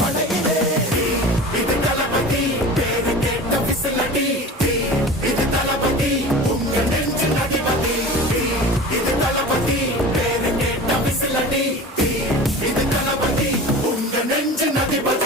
படையிலே இது தளபதி பேரு கேட்ட விசிலடி இது தளபதி உங்க நெஞ்சு அதிபதி இது தளபதி பேரு கேட்ட விசிலடி இது தளபதி உங்க நெஞ்சு அதிபதி